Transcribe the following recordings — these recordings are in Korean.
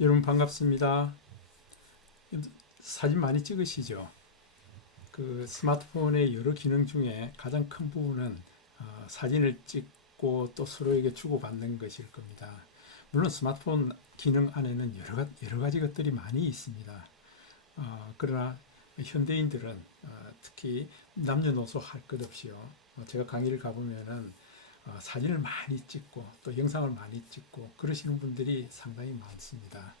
여러분 반갑습니다. 사진 많이 찍으시죠? 그 스마트폰의 여러 기능 중에 가장 큰 부분은 사진을 찍고 또 서로에게 주고받는 것일 겁니다. 물론 스마트폰 기능 안에는 여러 가지 것들이 많이 있습니다. 그러나 현대인들은 특히 남녀노소 할 것 없이요. 제가 강의를 가보면은 사진을 많이 찍고 또 영상을 많이 찍고 그러시는 분들이 상당히 많습니다.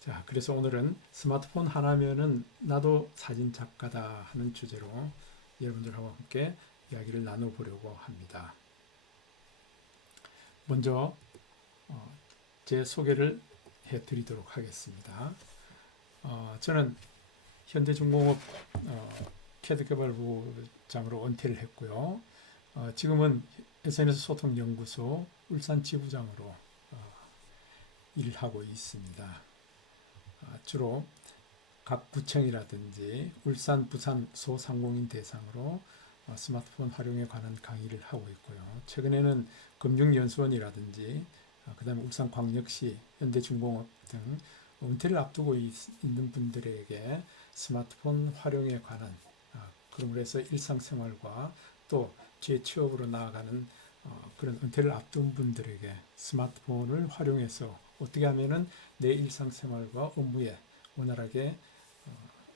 자, 그래서 오늘은 스마트폰 하나면은 나도 사진 작가다 하는 주제로 여러분들하고 함께 이야기를 나눠보려고 합니다. 먼저 제 소개를 해드리도록 하겠습니다. 저는 현대중공업 캐드개발부장으로 은퇴를 했고요. 지금은 SNS 소통연구소 울산 지부장으로 일을 하고 있습니다. 주로 각 구청이라든지 울산, 부산 소상공인 대상으로 스마트폰 활용에 관한 강의를 하고 있고요. 최근에는 금융연수원이라든지 그다음에 울산광역시, 현대중공업 등 은퇴를 앞두고 있는 분들에게 스마트폰 활용에 관한 그러므로 해서 일상생활과 또 재취업으로 나아가는 그런 은퇴를 앞둔 분들에게 스마트폰을 활용해서 어떻게 하면은 내 일상생활과 업무에 원활하게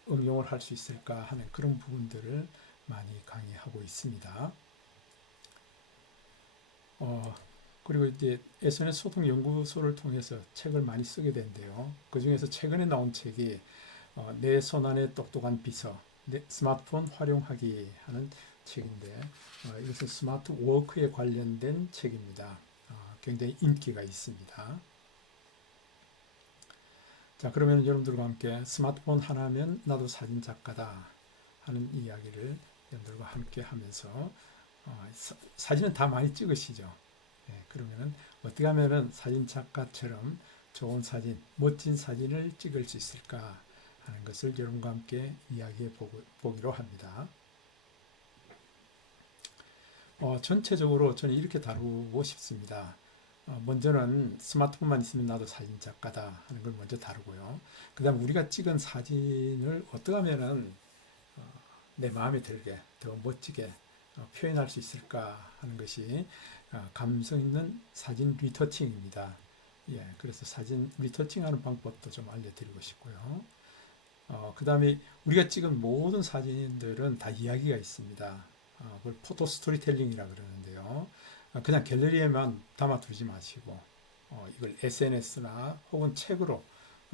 응용을 할 수 있을까 하는 그런 부분들을 많이 강의하고 있습니다. 그리고 이제 SNS 소통 연구소를 통해서 책을 많이 쓰게 된대요. 그 중에서 최근에 나온 책이 내 손안의 똑똑한 비서, 스마트폰 활용하기 하는 책인데 이것은 스마트 워크에 관련된 책입니다. 굉장히 인기가 있습니다. 자, 그러면 여러분들과 함께 스마트폰 하나면 나도 사진 작가다 하는 이야기를 여러분들과 함께 하면서 사진은 다 많이 찍으시죠? 그러면은 어떻게 하면은 사진 작가처럼 좋은 사진, 멋진 사진을 찍을 수 있을까 하는 것을 여러분과 함께 이야기해 보기로 합니다. 전체적으로 저는 이렇게 다루고 싶습니다. 먼저는 스마트폰만 있으면 나도 사진 작가다 하는 걸 먼저 다루고요. 그 다음 우리가 찍은 사진을 어떻게 하면은 내 마음에 들게 더 멋지게 표현할 수 있을까 하는 것이 감성 있는 사진 리터칭입니다. 예, 그래서 사진 리터칭하는 방법도 좀 알려드리고 싶고요. 그 다음에 우리가 찍은 모든 사진들은 다 이야기가 있습니다. 그걸 포토 스토리텔링이라 그러는데요. 그냥 갤러리에만 담아두지 마시고 이걸 SNS나 혹은 책으로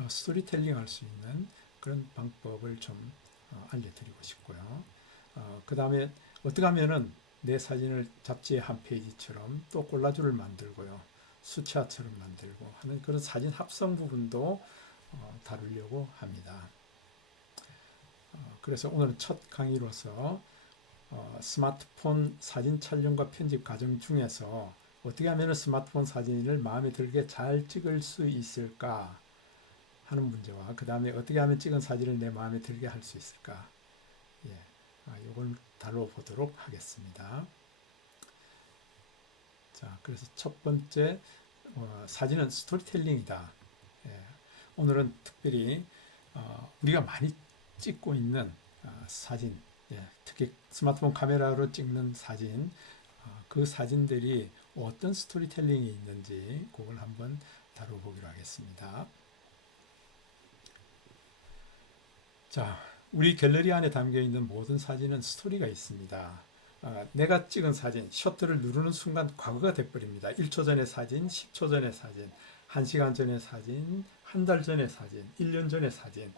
스토리텔링 할 수 있는 그런 방법을 좀 알려드리고 싶고요. 그 다음에 어떻게 하면은 내 사진을 잡지의 한 페이지처럼 또 콜라주를 만들고요. 수채화처럼 만들고 하는 그런 사진 합성 부분도 다루려고 합니다. 그래서 오늘은 첫 강의로서 스마트폰 사진 촬영과 편집 과정 중에서 어떻게 하면 스마트폰 사진을 마음에 들게 잘 찍을 수 있을까 하는 문제와 그 다음에 어떻게 하면 찍은 사진을 내 마음에 들게 할 수 있을까, 예, 이걸 다뤄보도록 하겠습니다. 자, 그래서 첫 번째 사진은 스토리텔링이다. 예, 오늘은 특별히 우리가 많이 찍고 있는 사진, 예, 특히 스마트폰 카메라로 찍는 사진, 그 사진들이 어떤 스토리텔링이 있는지 그걸 한번 다뤄보기로 하겠습니다. 자, 우리 갤러리 안에 담겨 있는 모든 사진은 스토리가 있습니다. 내가 찍은 사진, 셔터를 누르는 순간 과거가 돼버립니다. 1초 전의 사진, 10초 전의 사진, 1시간 전의 사진, 한 달 전의 사진, 1년 전의 사진.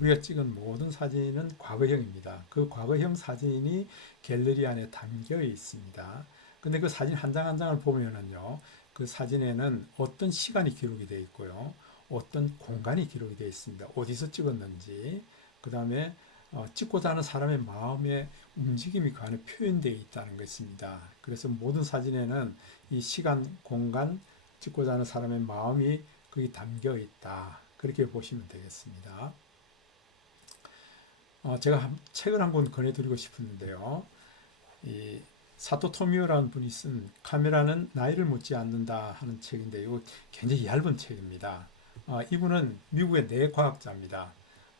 우리가 찍은 모든 사진은 과거형입니다. 그 과거형 사진이 갤러리 안에 담겨 있습니다. 근데 그 사진 한 장 한 장을 보면은요, 그 사진에는 어떤 시간이 기록이 되어 있고요, 어떤 공간이 기록이 되어 있습니다. 어디서 찍었는지, 그 다음에 찍고자 하는 사람의 마음의 움직임이 그 안에 표현되어 있다는 것입니다. 그래서 모든 사진에는 이 시간, 공간, 찍고자 하는 사람의 마음이 거기 담겨 있다. 그렇게 보시면 되겠습니다. 제가 책을 한 권 권해드리고 싶었는데요. 이 사토 토미오라는 분이 쓴 카메라는 나이를 묻지 않는다 하는 책인데 이거 굉장히 얇은 책입니다. 이분은 미국의 뇌과학자입니다.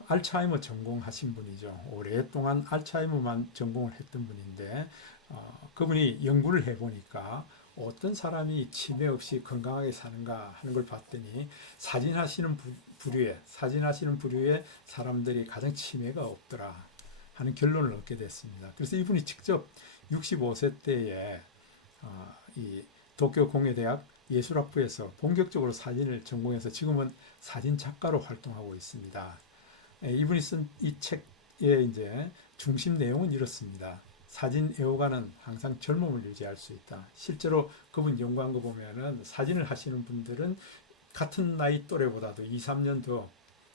알츠하이머 전공하신 분이죠. 오랫동안 알츠하이머만 전공을 했던 분인데 그분이 연구를 해보니까 어떤 사람이 치매 없이 건강하게 사는가 하는 걸 봤더니 사진하시는 부류의 사람들이 가장 치매가 없더라 하는 결론을 얻게 됐습니다. 그래서 이분이 직접 65세 때에 이 도쿄 공예대학 예술학부에서 본격적으로 사진을 전공해서 지금은 사진 작가로 활동하고 있습니다. 이분이 쓴 이 책의 이제 중심 내용은 이렇습니다. 사진 애호가는 항상 젊음을 유지할 수 있다. 실제로 그분 연구한 거 보면은 사진을 하시는 분들은 같은 나이 또래보다도 2, 3년 더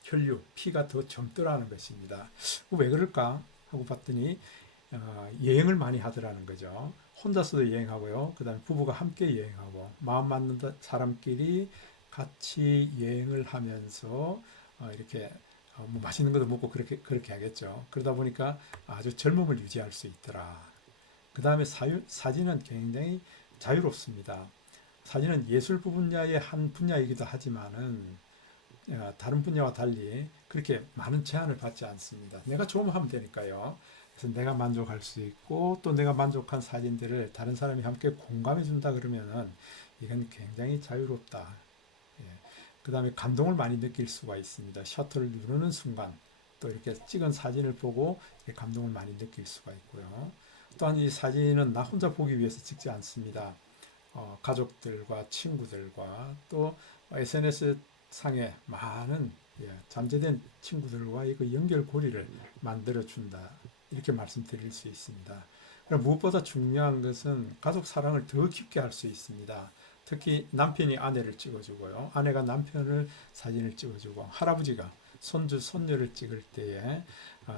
혈류, 피가 더 젊더라는 것입니다. 왜 그럴까 하고 봤더니 여행을 많이 하더라는 거죠. 혼자서도 여행하고요. 그 다음에 부부가 함께 여행하고 마음 맞는 사람끼리 같이 여행을 하면서 이렇게 뭐 맛있는 것도 먹고 그렇게 하겠죠. 그러다 보니까 아주 젊음을 유지할 수 있더라. 그 다음에 사진은 굉장히 자유롭습니다. 사진은 예술 분야의 한 분야이기도 하지만은 다른 분야와 달리 그렇게 많은 제한을 받지 않습니다. 내가 좋으면 하면 되니까요. 그래서 내가 만족할 수 있고 또 내가 만족한 사진들을 다른 사람이 함께 공감해 준다 그러면은 이건 굉장히 자유롭다. 예. 그 다음에 감동을 많이 느낄 수가 있습니다. 셔터를 누르는 순간 또 이렇게 찍은 사진을 보고 감동을 많이 느낄 수가 있고요. 또한 이 사진은 나 혼자 보기 위해서 찍지 않습니다. 가족들과 친구들과 또 SNS 상에 많은 잠재된 친구들과의 그 연결고리를 만들어준다. 이렇게 말씀드릴 수 있습니다. 무엇보다 중요한 것은 가족 사랑을 더 깊게 할 수 있습니다. 특히 남편이 아내를 찍어주고요. 아내가 남편을 사진을 찍어주고 할아버지가 손주, 손녀를 찍을 때에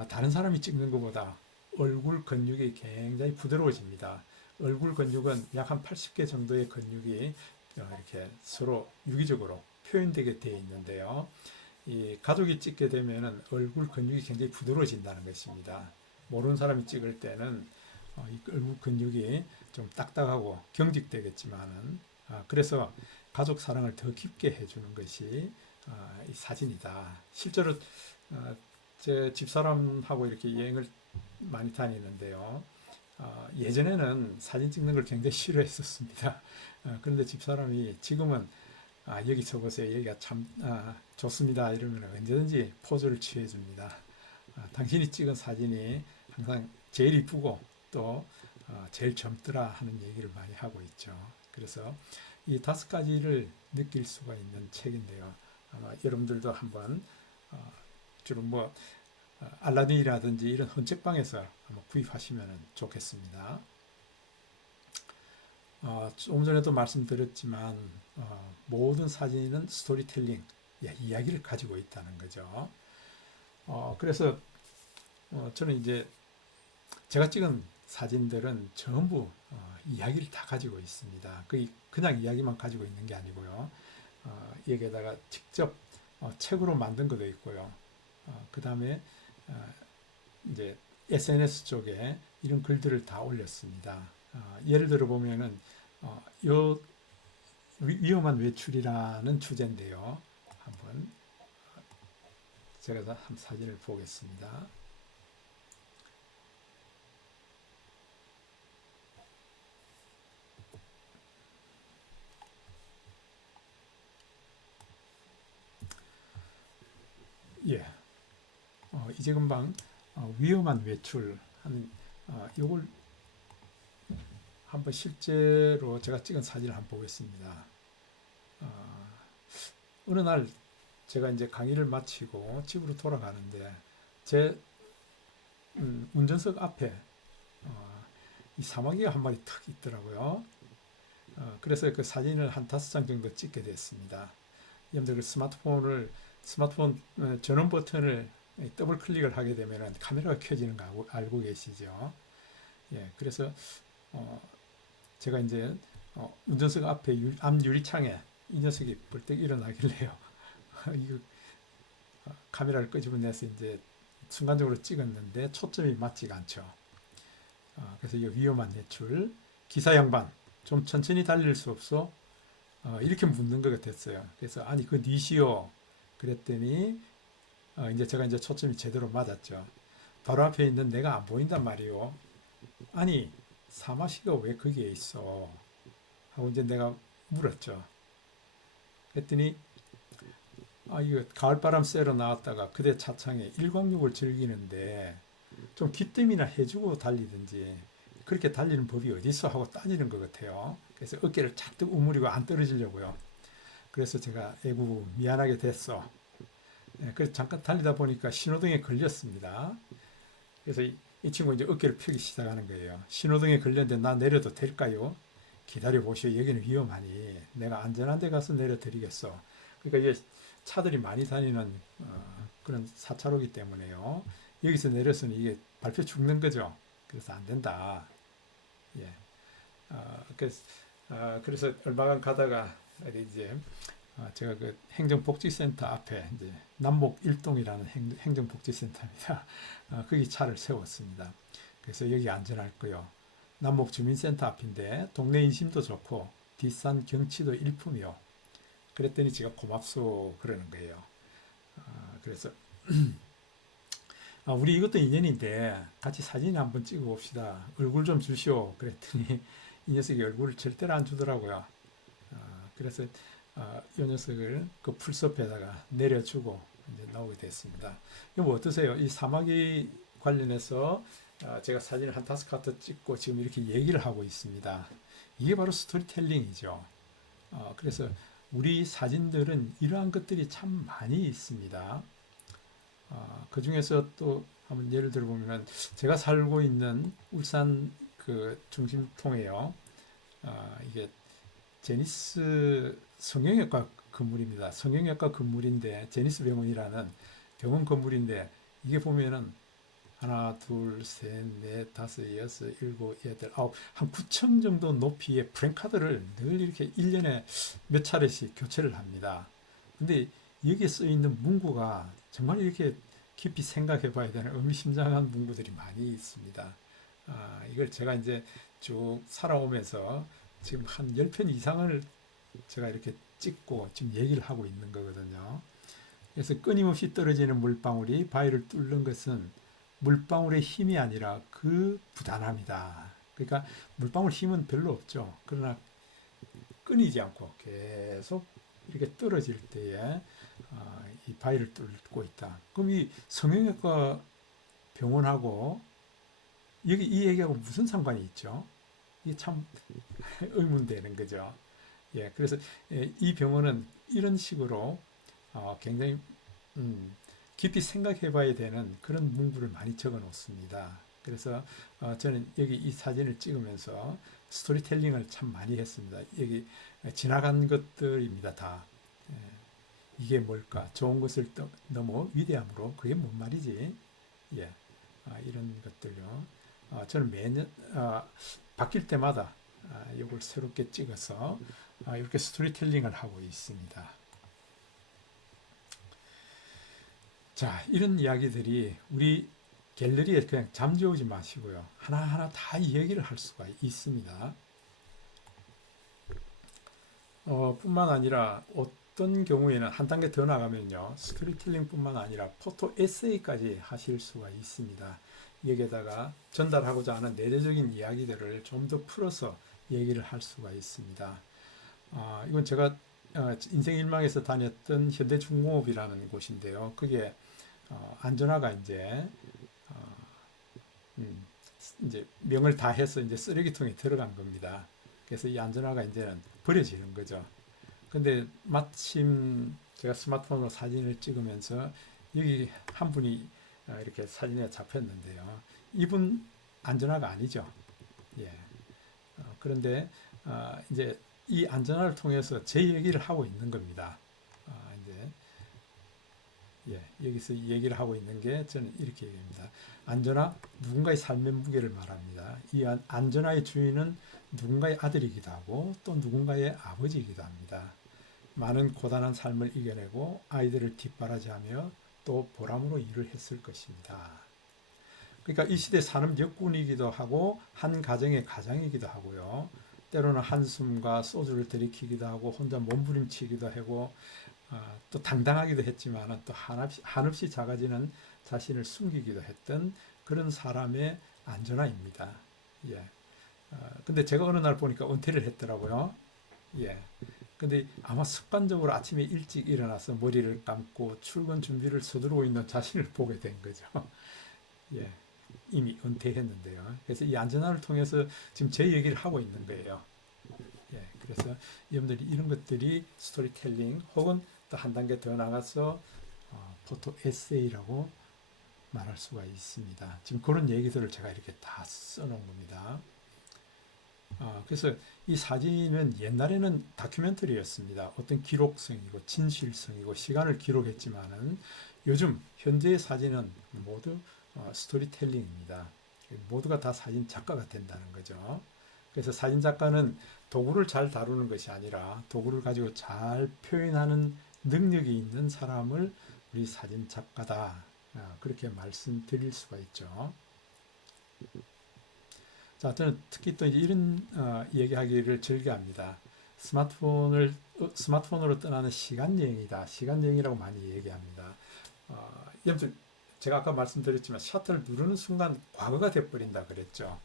다른 사람이 찍는 것보다 얼굴 근육이 굉장히 부드러워집니다. 얼굴 근육은 약 한 80개 정도의 근육이 이렇게 서로 유기적으로 표현되게 되어 있는데요. 이 가족이 찍게 되면은 얼굴 근육이 굉장히 부드러워진다는 것입니다. 모르는 사람이 찍을 때는 이 얼굴 근육이 좀 딱딱하고 경직되겠지만은 그래서 가족 사랑을 더 깊게 해주는 것이 이 사진이다. 실제로 제 집사람하고 이렇게 여행을 많이 다니는데요. 예전에는 사진 찍는 걸 굉장히 싫어했었습니다. 그런데 집사람이 지금은 여기 서보세요. 여기가 참 좋습니다. 이러면 언제든지 포즈를 취해 줍니다. 당신이 찍은 사진이 항상 제일 이쁘고 또 제일 젊더라 하는 얘기를 많이 하고 있죠. 그래서 이 5가지를 느낄 수가 있는 책인데요. 아마 여러분들도 한번 주로 뭐 알라딘이라든지 이런 헌책방에서 한번 구입하시면 좋겠습니다. 조금 전에도 말씀드렸지만 모든 사진은 스토리텔링, 이야기를 가지고 있다는 거죠. 그래서 저는 이제 제가 찍은 사진들은 전부 이야기를 다 가지고 있습니다. 그냥 이야기만 가지고 있는 게 아니고요. 여기에다가 직접 책으로 만든 것도 있고요. 그 다음에 이제 SNS 쪽에 이런 글들을 다 올렸습니다. 예를 들어 보면은 요 위험한 외출이라는 주제인데요. 한번 제가 한 사진을 보겠습니다. 예, 이제 금방 위험한 외출 하는 요걸 한번 실제로 제가 찍은 사진을 한번 보겠습니다. 어느 날 제가 이제 강의를 마치고 집으로 돌아가는데 제 운전석 앞에 이 사마귀가 한 마리 탁 있더라고요. 그래서 그 사진을 한 5장 정도 찍게 됐습니다. 여러분들 그 스마트폰 전원 버튼을 더블 클릭을 하게 되면 카메라가 켜지는 거 알고 계시죠? 예, 그래서 제가 이제 운전석 앞에 앞 유리창에 이 녀석이 벌떡 일어나길래요. 이거 카메라를 끄집어내서 이제 순간적으로 찍었는데 초점이 맞지가 않죠. 그래서 이 위험한 외출, 기사 양반 좀 천천히 달릴 수 없어? 이렇게 묻는 것 같았어요. 그래서 아니 그 니시오 그랬더니 이제 제가 이제 초점이 제대로 맞았죠. 바로 앞에 있는 내가 안 보인단 말이요. 아니, 사마시가 왜 거기에 있어? 하고 이제 내가 물었죠. 그랬더니 이거 가을바람 쐬러 나왔다가 그대 차창에 일광욕을 즐기는데 좀 기뜸이나 해주고 달리든지 그렇게 달리는 법이 어디 있어 하고 따지는 것 같아요. 그래서 어깨를 잔뜩 우물이고 안 떨어지려고요. 그래서 제가 애구 미안하게 됐어. 그래서 잠깐 달리다 보니까 신호등에 걸렸습니다. 그래서 이 친구 이제 어깨를 펴기 시작하는 거예요. 신호등에 걸렸는데 나 내려도 될까요? 기다려 보시오. 여기는 위험하니 내가 안전한 데 가서 내려드리겠어. 그러니까 이게 차들이 많이 다니는 그런 4차로이기 때문에요. 여기서 내려서는 이게 밟혀 죽는 거죠. 그래서 안 된다. 예. 그래서 얼마간 가다가 이제 제가 그 행정복지센터 앞에 이제 남목 일동이라는 행정복지센터입니다. 거기 차를 세웠습니다. 그래서 여기 안전할 거요. 남목 주민센터 앞인데 동네 인심도 좋고 뒷산 경치도 일품이요. 그랬더니 제가 고맙소 그러는 거예요. 그래서 우리 이것도 인연인데 같이 사진 한번 찍어 봅시다. 얼굴 좀 주시오. 그랬더니 이 녀석이 얼굴을 절대로 안 주더라고요. 그래서 이 녀석을 그 풀숲에다가 내려주고 이제 나오게 됐습니다. 이거 뭐 어떠세요? 이 사마귀 관련해서 제가 사진을 한 5카트 찍고 지금 이렇게 얘기를 하고 있습니다. 이게 바로 스토리텔링이죠. 그래서 우리 사진들은 이러한 것들이 참 많이 있습니다. 그 중에서 또 한번 예를 들어 보면은 제가 살고 있는 울산 그 중심통에요. 이게 제니스 성형외과 건물입니다. 성형외과 건물인데 제니스 병원이라는 병원 건물인데 이게 보면은 하나, 둘, 셋, 넷, 다섯, 여섯, 일곱, 여덟, 아홉, 한 9층 정도 높이의 프랭카드를 늘 이렇게 1년에 몇 차례씩 교체를 합니다. 근데 여기에 써 있는 문구가 정말 이렇게 깊이 생각해 봐야 되는 의미심장한 문구들이 많이 있습니다. 이걸 제가 이제 쭉 살아오면서 지금 한 10편 이상을 제가 이렇게 찍고 지금 얘기를 하고 있는 거거든요. 그래서 끊임없이 떨어지는 물방울이 바위를 뚫는 것은 물방울의 힘이 아니라 그 부단함이다. 그러니까 물방울 힘은 별로 없죠. 그러나 끊이지 않고 계속 이렇게 떨어질 때에 이 바위를 뚫고 있다. 그럼 이 성형외과 병원하고 여기 이 얘기하고 무슨 상관이 있죠? 이게 참 의문되는 거죠. 예, 그래서 이 병원은 이런 식으로 굉장히 깊이 생각해 봐야 되는 그런 문구를 많이 적어 놓습니다. 그래서 저는 여기 이 사진을 찍으면서 스토리텔링을 참 많이 했습니다. 여기 지나간 것들입니다. 다. 예, 이게 뭘까? 좋은 것을 너무 위대함으로 그게 뭔 말이지? 예, 이런 것들요. 저는 매년 바뀔 때마다 이걸 새롭게 찍어서 이렇게 스토리텔링을 하고 있습니다. 자, 이런 이야기들이 우리 갤러리에 그냥 잠재우지 마시고요. 하나하나 다 이야기를 할 수가 있습니다. 뿐만 아니라 어떤 경우에는 한 단계 더 나가면요. 스토리텔링 뿐만 아니라 포토 에세이까지 하실 수가 있습니다. 여기에다가 전달하고자 하는 내재적인 이야기들을 좀 더 풀어서 얘기를 할 수가 있습니다. 이건 제가 인생 일망에서 다녔던 현대중공업이라는 곳인데요. 그게 안전화가 이제 명을 다해서 이제 쓰레기통에 들어간 겁니다. 그래서 이 안전화가 이제는 버려지는 거죠. 근데 마침 제가 스마트폰으로 사진을 찍으면서 여기 한 분이 이렇게 사진에 잡혔는데요. 이분 안전화가 아니죠. 예. 그런데 이제 이 안전화를 통해서 제 얘기를 하고 있는 겁니다. 이제 여기서 얘기를 하고 있는 게 저는 이렇게 얘기합니다. 안전화, 누군가의 삶의 무게를 말합니다. 이 안전화의 주인은 누군가의 아들이기도 하고 또 누군가의 아버지이기도 합니다. 많은 고단한 삶을 이겨내고 아이들을 뒷바라지하며 또 보람으로 일을 했을 것입니다. 그러니까 이 시대 산업 역군이기도 하고 한 가정의 가장이기도 하고요. 때로는 한숨과 소주를 들이키기도 하고 혼자 몸부림치기도 하고 또 당당하기도 했지만 또 한없이 작아지는 자신을 숨기기도 했던 그런 사람의 안전화입니다. 예. 근데 제가 어느 날 보니까 은퇴를 했더라고요. 예. 근데 아마 습관적으로 아침에 일찍 일어나서 머리를 감고 출근 준비를 서두르고 있는 자신을 보게 된 거죠. 예. 이미 은퇴했는데요. 그래서 이 안전화를 통해서 지금 제 얘기를 하고 있는 거예요. 예. 그래서 여러분들이 이런 것들이 스토리텔링 혹은 또 한 단계 더 나가서 포토 에세이라고 말할 수가 있습니다. 지금 그런 얘기들을 제가 이렇게 다 써놓은 겁니다. 그래서 이 사진은 옛날에는 다큐멘터리였습니다. 어떤 기록성이고 진실성이고 시간을 기록했지만은 요즘 현재의 사진은 모두 스토리텔링입니다. 모두가 다 사진 작가가 된다는 거죠. 그래서 사진 작가는 도구를 잘 다루는 것이 아니라 도구를 가지고 잘 표현하는 능력이 있는 사람을 우리 사진 작가다. 그렇게 말씀드릴 수가 있죠. 자, 저는 특히 또 이런 얘기하기를 즐겨합니다. 스마트폰으로 떠나는 시간 여행이다. 시간 여행이라고 많이 얘기합니다. 여러분, 제가 아까 말씀드렸지만 셔터를 누르는 순간 과거가 돼버린다 그랬죠.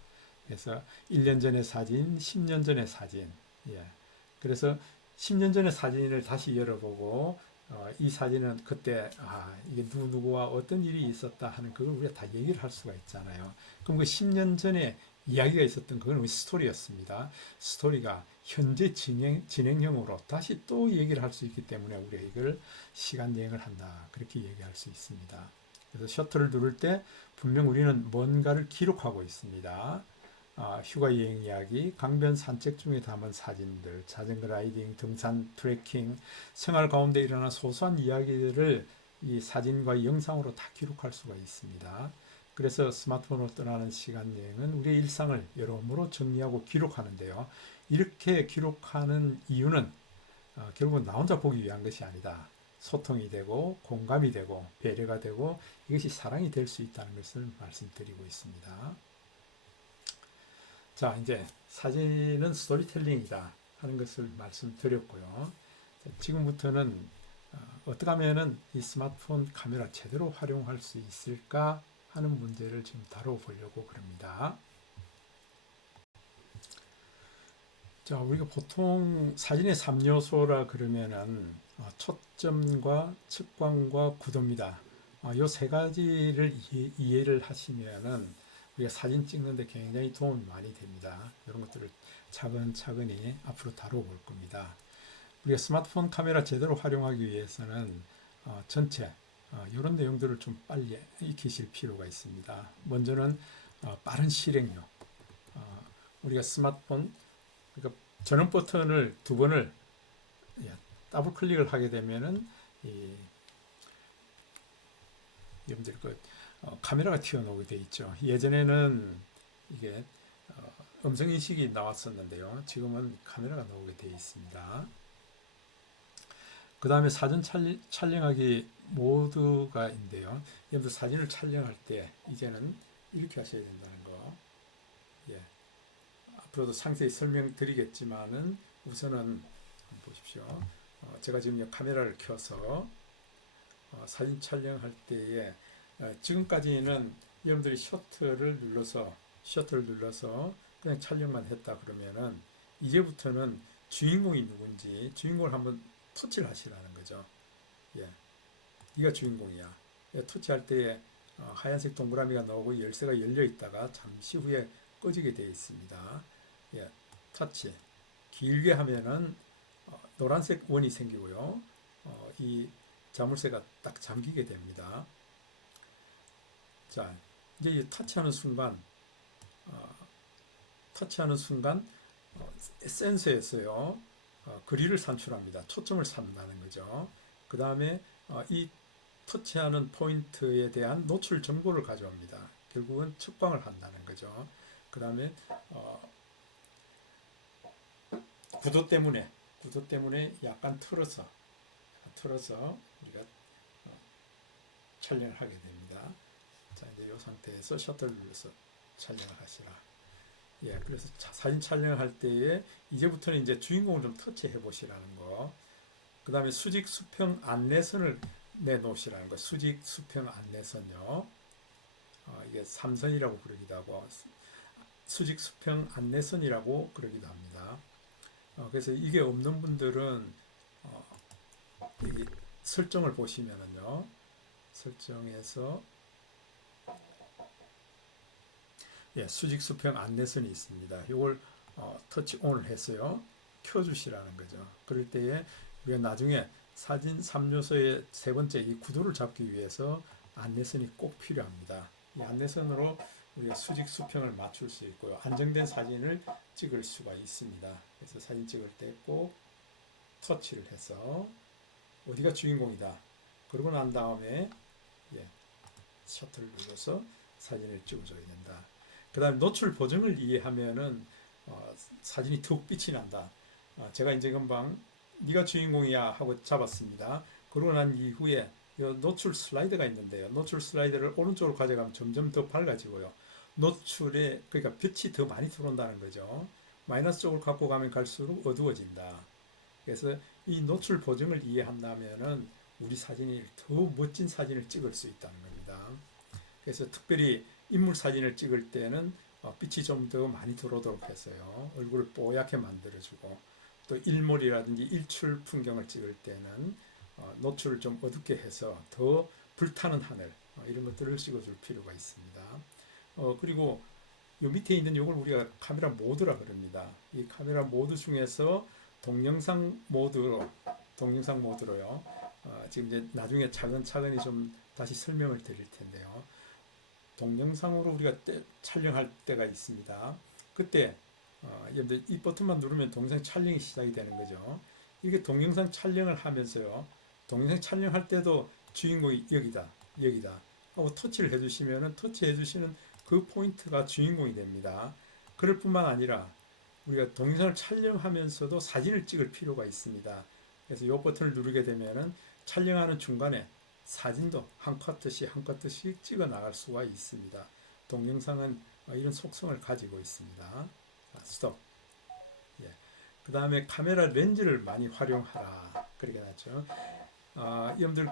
그래서 1년 전의 사진, 10년 전의 사진. 예. 그래서 10년 전의 사진을 다시 열어보고 이 사진은 그때 이게 누구와 어떤 일이 있었다 하는 그걸 우리가 다 얘기를 할 수가 있잖아요. 그럼 그 10년 전에 이야기가 있었던 그건 우리 스토리였습니다. 스토리가 현재 진행형으로 다시 또 얘기를 할 수 있기 때문에 우리가 이걸 시간 여행을 한다. 그렇게 얘기할 수 있습니다. 그래서 셔터를 누를 때 분명 우리는 뭔가를 기록하고 있습니다. 휴가 여행 이야기, 강변 산책 중에 담은 사진들, 자전거 라이딩, 등산, 트레킹, 생활 가운데 일어난 소소한 이야기들을 이 사진과 영상으로 다 기록할 수가 있습니다. 그래서 스마트폰으로 떠나는 시간 여행은 우리의 일상을 여러모로 정리하고 기록하는데요. 이렇게 기록하는 이유는 결국은 나 혼자 보기 위한 것이 아니다. 소통이 되고 공감이 되고 배려가 되고 이것이 사랑이 될 수 있다는 것을 말씀드리고 있습니다. 자, 이제 사진은 스토리텔링이다 하는 것을 말씀드렸고요. 지금부터는 어떻게 하면은 이 스마트폰 카메라 제대로 활용할 수 있을까 하는 문제를 지금 다뤄보려고 그럽니다. 자, 우리가 보통 사진의 3요소라 그러면은 초점과 측광과 구도입니다. 이 세 가지를 이해를 하시면은 우리가 사진 찍는데 굉장히 도움이 많이 됩니다. 이런 것들을 차근차근히 앞으로 다뤄볼 겁니다. 우리가 스마트폰 카메라 제대로 활용하기 위해서는 전체 이런 내용들을 좀 빨리 익히실 필요가 있습니다. 먼저는 빠른 실행력. 우리가 스마트폰 그러니까 전원 버튼을 두 번을 더블 클릭을 하게 되면은 여러분들 카메라가 튀어나오게 돼 있죠. 예전에는 이게 음성 인식이 나왔었는데요. 지금은 카메라가 나오게 돼 있습니다. 그 다음에 사진 촬영하기 모드가 있는데요. 여러분들 사진을 촬영할 때 이제는 이렇게 하셔야 된다는 거. 예. 앞으로도 상세히 설명드리겠지만은 우선은 보십시오. 제가 지금 카메라를 켜서 사진 촬영할 때에 지금까지는 여러분들이 셔터를 눌러서 그냥 촬영만 했다 그러면은 이제부터는 주인공이 누군지 주인공을 한번 터치를 하시라는 거죠. 예, 네가 주인공이야. 터치할 때에 하얀색 동그라미가 나오고 열쇠가 열려 있다가 잠시 후에 꺼지게 되어 있습니다. 예, 터치. 길게 하면은 노란색 원이 생기고요. 이 자물쇠가 딱 잠기게 됩니다. 자, 이제 터치하는 순간 센서에서요 거리를 산출합니다. 초점을 삼는다는 거죠. 그 다음에 이 터치하는 포인트에 대한 노출 정보를 가져옵니다. 결국은 측광을 한다는 거죠. 그 다음에 구도 때문에 약간 틀어서 우리가 촬영을 하게 됩니다. 자, 이제 이 상태에서 셔터를 눌러서 촬영을 하시라. 예, 그래서 사진 촬영을 할 때에 이제부터는 이제 주인공을 좀 터치해 보시라는 거. 그 다음에 수직 수평 안내선을 내놓으시라는 거예요. 수직 수평 안내선요. 이게 삼선이라고 그러기도 하고 수직 수평 안내선이라고 그러기도 합니다. 그래서 이게 없는 분들은 여기 설정을 보시면은요. 설정에서 수직 수평 안내선이 있습니다. 이걸 터치 온을 해서요. 켜주시라는 거죠. 그럴 때에 우리가 나중에 사진 3요소의 세 번째 이 구도를 잡기 위해서 안내선이 꼭 필요합니다. 이 안내선으로 우리가 수직 수평을 맞출 수 있고요. 안정된 사진을 찍을 수가 있습니다. 그래서 사진 찍을 때 꼭 터치를 해서 어디가 주인공이다. 그러고 난 다음에 셔터를 눌러서 사진을 찍어줘야 된다. 그 다음에 노출 보정을 이해하면은 사진이 툭 빛이 난다. 제가 이제 금방 네가 주인공이야 하고 잡았습니다. 그러고 난 이후에 노출 슬라이드가 있는데요. 노출 슬라이드를 오른쪽으로 가져가면 점점 더 밝아지고요. 노출에 그러니까 빛이 더 많이 들어온다는 거죠. 마이너스 쪽으로 갖고 가면 갈수록 어두워진다. 그래서 이 노출 보정을 이해한다면은 우리 사진이 더 멋진 사진을 찍을 수 있다는 겁니다. 그래서 특별히 인물 사진을 찍을 때는 빛이 좀 더 많이 들어오도록 해서요. 얼굴을 뽀얗게 만들어주고 또 일몰이라든지 일출 풍경을 찍을 때는 노출을 좀 어둡게 해서 더 불타는 하늘 이런 것들을 찍어줄 필요가 있습니다. 그리고 요 밑에 있는 이걸 우리가 카메라 모드라 그럽니다. 이 카메라 모드 중에서 동영상 모드로요. 지금 이제 나중에 차근차근히 좀 다시 설명을 드릴 텐데요. 동영상으로 우리가 촬영할 때가 있습니다. 그때 여러분들 이 버튼만 누르면 동영상 촬영이 시작이 되는 거죠. 이렇게 동영상 촬영을 하면서요. 동영상 촬영할 때도 주인공이 여기다 하고 터치를 해주시면은 터치해 주시는 그 포인트가 주인공이 됩니다. 그럴 뿐만 아니라 우리가 동영상을 촬영하면서도 사진을 찍을 필요가 있습니다. 그래서 이 버튼을 누르게 되면은 촬영하는 중간에 사진도 한 컷씩 찍어 나갈 수가 있습니다. 동영상은 이런 속성을 가지고 있습니다. 스톱. 그 다음에 카메라 렌즈를 많이 활용하라. 그렇게 나죠. 여러분들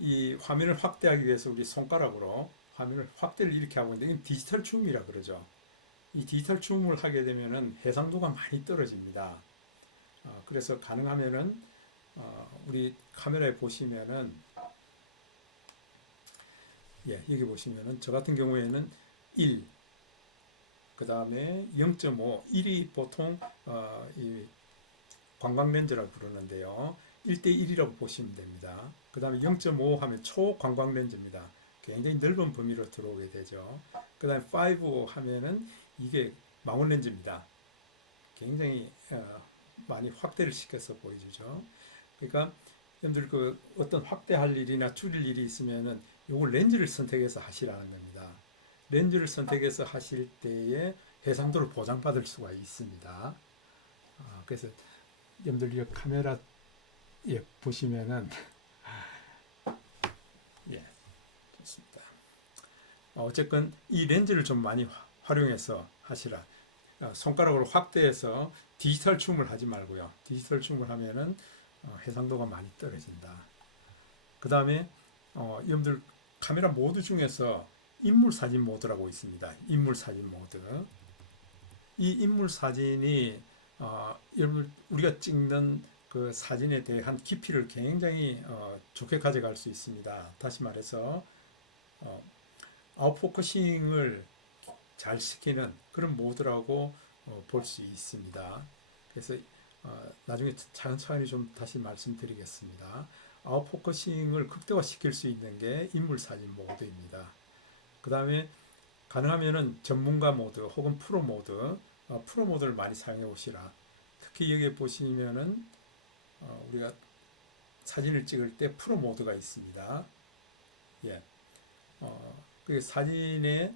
이 화면을 확대하기 위해서 우리 손가락으로 화면을 확대를 이렇게 하고 있는데 이건 디지털 줌이라 그러죠. 이 디지털 줌을 하게 되면은 해상도가 많이 떨어집니다. 그래서 가능하면은 우리 카메라에 보시면은 여기 보시면은 저 같은 경우에는 1, 그 다음에 0.5, 1이 보통 이 관광 렌즈라고 부르는데요. 1대1이라고 보시면 됩니다. 그 다음에 0.5 하면 초관광 렌즈입니다. 굉장히 넓은 범위로 들어오게 되죠. 그 다음에 5 하면은 이게 망원 렌즈입니다. 굉장히 많이 확대를 시켜서 보여주죠. 그러니까 여러분들 어떤 확대할 일이나 줄일 일이 있으면은 요걸 렌즈를 선택해서 하시라는 겁니다. 렌즈를 선택해서 하실 때에 해상도를 보장받을 수가 있습니다. 그래서 여러분들 이 카메라 보시면은 좋습니다. 어쨌건 이 렌즈를 좀 많이 활용해서 하시라. 손가락으로 확대해서 디지털 줌을 하지 말고요. 디지털 줌을 하면은 해상도가 많이 떨어진다. 그 다음에 여러분들 카메라 모드 중에서 인물 사진 모드라고 있습니다. 인물 사진 모드. 이 인물 사진이 여러분 우리가 찍는 그 사진에 대한 깊이를 굉장히 좋게 가져갈 수 있습니다. 다시 말해서 아웃포커싱을 잘 시키는 그런 모드라고 볼 수 있습니다. 그래서 나중에 차근차근히 좀 다시 말씀드리겠습니다. 아웃포커싱을 극대화시킬 수 있는 게 인물 사진 모드입니다. 그 다음에 가능하면은 전문가 모드 혹은 프로 모드를 많이 사용해 보시라. 특히 여기 보시면은 우리가 사진을 찍을 때 프로 모드가 있습니다. 그 사진에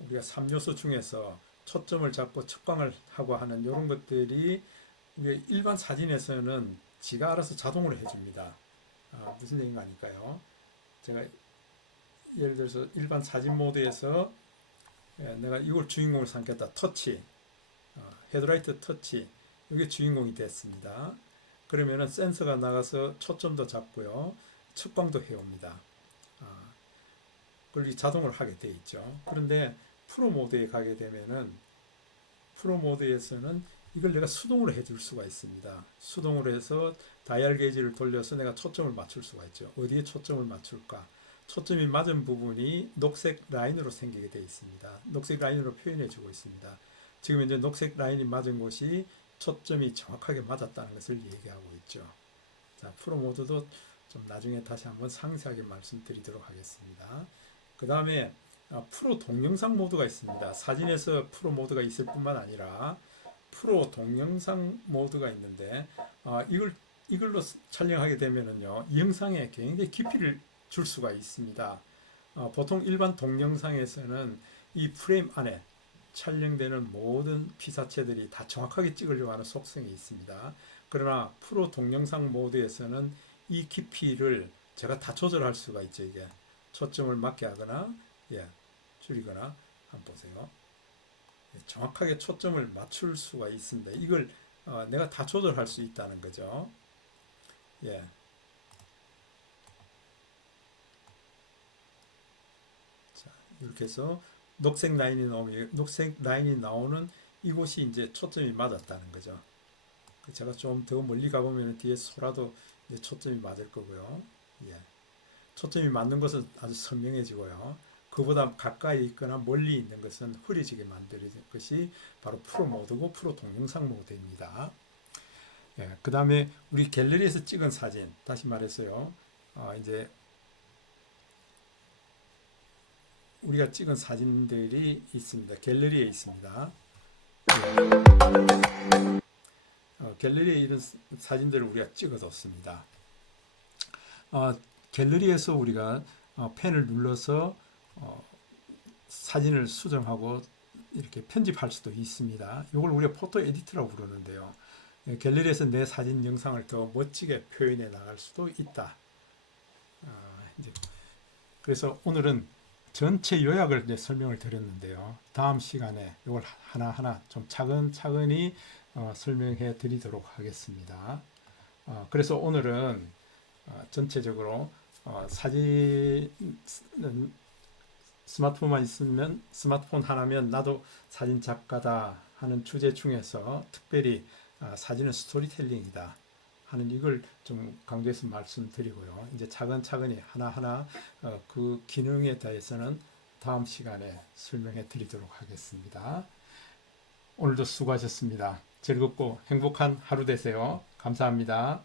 우리가 3요소 중에서 초점을 잡고 측광을 하고 하는 이런 것들이 우리가 일반 사진에서는 지가 알아서 자동으로 해줍니다. 무슨 얘기인가 하니까요. 제가 예를 들어서 일반 사진 모드에서 내가 이걸 주인공을 삼겠다. 터치, 헤드라이트 터치, 이게 주인공이 됐습니다. 그러면은 센서가 나가서 초점도 잡고요. 측광도 해옵니다. 아, 그걸 자동으로 하게 돼 있죠. 그런데 프로 모드에 가게 되면은 프로 모드에서는 이걸 내가 수동으로 해줄 수가 있습니다. 수동으로 해서 다이얼 게이지를 돌려서 내가 초점을 맞출 수가 있죠. 어디에 초점을 맞출까? 초점이 맞은 부분이 녹색 라인으로 생기게 되어 있습니다. 녹색 라인으로 표현해 주고 있습니다. 지금 이제 녹색 라인이 맞은 곳이 초점이 정확하게 맞았다는 것을 얘기하고 있죠. 자, 프로 모드도 좀 나중에 다시 한번 상세하게 말씀드리도록 하겠습니다. 그 다음에 프로 동영상 모드가 있습니다. 사진에서 프로 모드가 있을 뿐만 아니라 프로 동영상 모드가 있는데 이걸로 촬영하게 되면은요, 이 영상에 굉장히 깊이를 줄 수가 있습니다. 보통 일반 동영상에서는 이 프레임 안에 촬영되는 모든 피사체들이 다 정확하게 찍으려고 하는 속성이 있습니다. 그러나 프로 동영상 모드에서는 이 깊이를 제가 다 조절할 수가 있죠. 이게 초점을 맞게 하거나 줄이거나 한번 보세요. 정확하게 초점을 맞출 수가 있습니다. 이걸 내가 다 조절할 수 있다는 거죠. 예. 자, 이렇게 해서 녹색 라인이 나오는 이곳이 이제 초점이 맞았다는 거죠. 제가 좀 더 멀리 가보면 뒤에 소라도 이제 초점이 맞을 거고요. 예. 초점이 맞는 것은 아주 선명해지고요. 그보다 가까이 있거나 멀리 있는 것은 흐려지게 만드는 것이 바로 프로 모드고 프로 동영상 모드입니다. 예, 그 다음에 우리 갤러리에서 찍은 사진, 다시 말해서요. 이제 우리가 찍은 사진들이 있습니다. 갤러리에 있습니다. 갤러리에 이런 사진들을 우리가 찍어뒀습니다. 갤러리에서 우리가 펜을 눌러서 사진을 수정하고 이렇게 편집할 수도 있습니다. 이걸 우리가 포토 에디터라고 부르는데요. 갤러리에서 내 사진 영상을 더 멋지게 표현해 나갈 수도 있다. 이제 그래서 오늘은 전체 요약을 이제 설명을 드렸는데요. 다음 시간에 이걸 하나하나 좀 차근차근히 설명해 드리도록 하겠습니다. 그래서 오늘은 전체적으로 사진은 스마트폰만 있으면 스마트폰 하나면 나도 사진 작가다 하는 주제 중에서 특별히 사진은 스토리텔링이다 하는 이걸 좀 강조해서 말씀드리고요. 이제 차근차근히 하나하나 그 기능에 대해서는 다음 시간에 설명해 드리도록 하겠습니다. 오늘도 수고하셨습니다. 즐겁고 행복한 하루 되세요. 감사합니다.